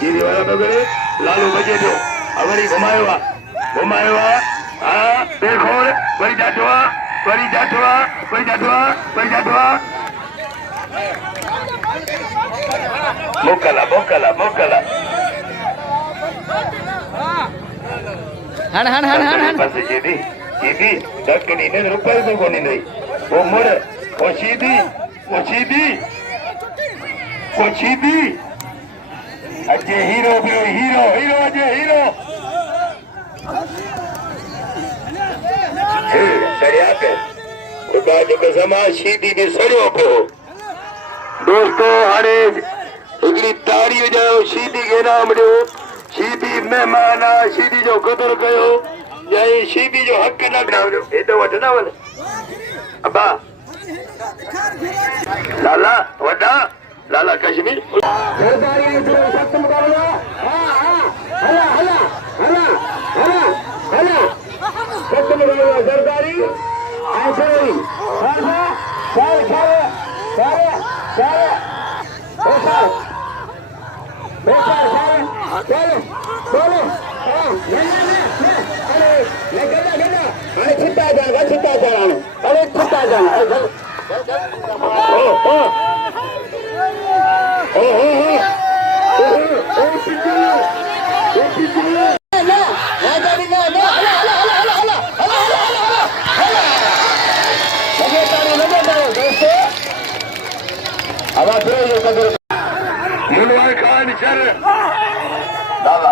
सीधी वाला तो करे लालू बजे जो अवरी घुमायो हाँ देखो वरी जाटवा मोकला हन बस सीधी दक्कनी ने रुपए तो कोनी नहीं वो मोड़ वो सीधी अजय हीरो अजय हीरो सरिया पे समाज सीधी भी सड़ियो पे हो दोस्तों हाणे हिकिड़ी ताड़ी वजायो सीधी के नाम ॾियो सीधी महिमान सीधी जो क़दुरु कयो ऐं सीधी जो हक़ न ॾियो हेॾो वठ न वञ अबा लाला कश्मीर सरदारी मुनवर खान शर बाबा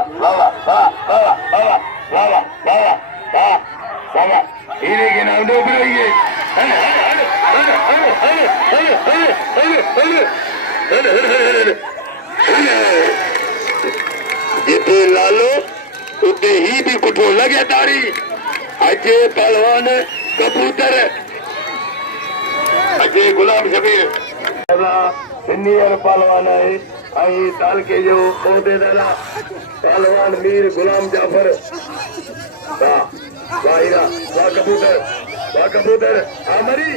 हीरे के नाम डूब रही है जिते लालो उते ही भी कुठो लगे तारी अजय पहलवान कबूतर अजय गुलाम शबीर सीनियर पहलवान है साल के जो उहदेदार पहलवान मीर गुलाम जाफर वाह कबूतर मरी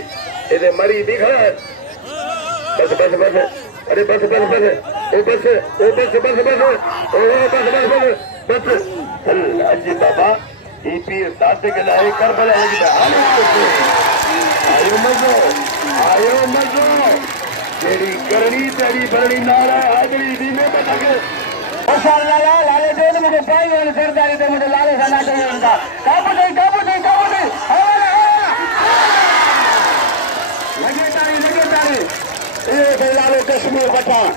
इधे मरी दिखा है बस अरे बस अज बाबा ई पीर साथ के लाए करबला लगी आयो मजो तेरी करनी तेरी भरनी नारा हाजरी दीने बताके लाले दे मुझे पाई वाले सरदारी दे मुझे लाले साना चाहिए उनका काबू दे लगे तारी ये लालो कश्मीर पठान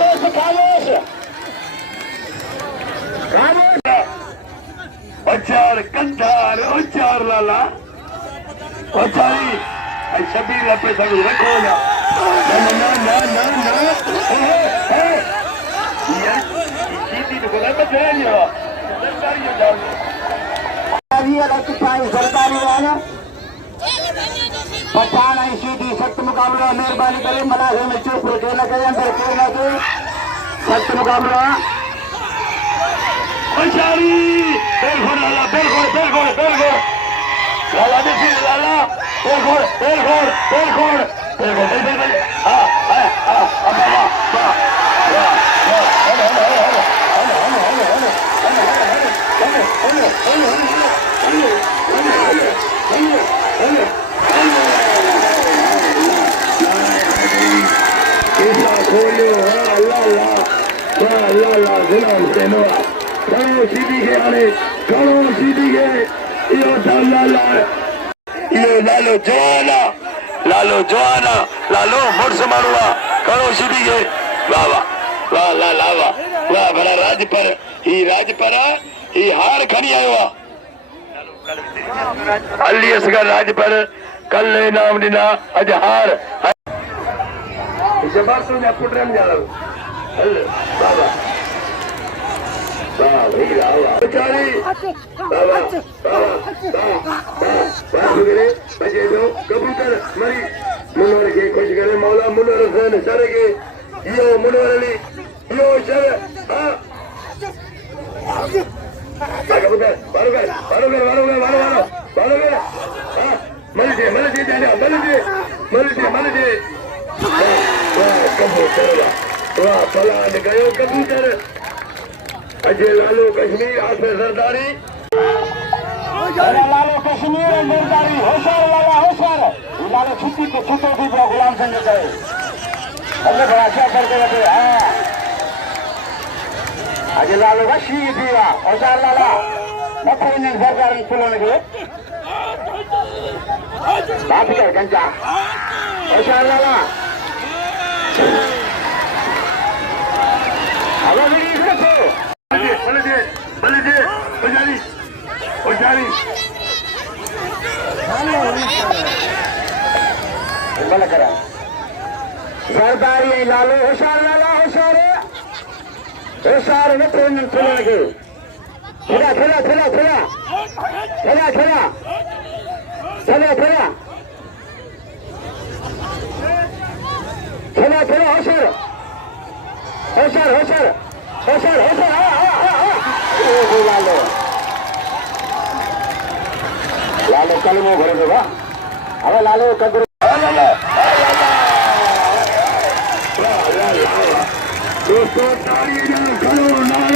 दोस्तों खामोश बचार कंधार उचार लाला पचारी शबीर पे सगु रखो ना सीधी तो बोला मत जानियो सरदारी जाओ सरदारी वाला पठान आई सीधी सख्त मुकाबला मेहरबानी करे मलाज़िम में चुप रखे न करे अंदर के न के सख्त मुकाबला पचारी बेलखोर लाला देखिए लाला बेलखोर सीधी के आने करो सीधी के लालो जवाना लालो मुर्स मारुआ करो सीधी के वाह भला राजपर ही हार खणी आयो अली असगर राजपर कल इनाम दिना अज हार जबरदस्त ने पुटरम जाला बाबा बेचारी कबूतर मरी मुनवर के खुश करे मौला मुनवर हुसैन सर के यो मुनवर अली यो सर कबूतर बारो મળજે કબૂતર વાહ પલાદ ગયો કબૂતર અજય લાલુ કશ્મીર આફે સરદારી लालो कश्मीर अंदरदारी होशियार लाला होशियार लालो छुट्टी को छूटो भी बड़ा गुलाम संग गए हमने बड़ा अच्छा करते रहते हाँ आज लालो का शी दिया होशियार लाला मत इन सरकार फुलों के बात कर गंजा होशियार लाला हवा भी इधर से મળજે હોશિયારી बल करा सरदारी लालो होशियार लाला होशियार होशियार न ट्रेन फुलों के चला चला चला चला चला चला चला चला चला चला होशियार होशियार होशियार होशियार होशियार लालो लालो कलमो भरे दो હવે લાલો કગરો દોસ્તો તાળી ઘણો ના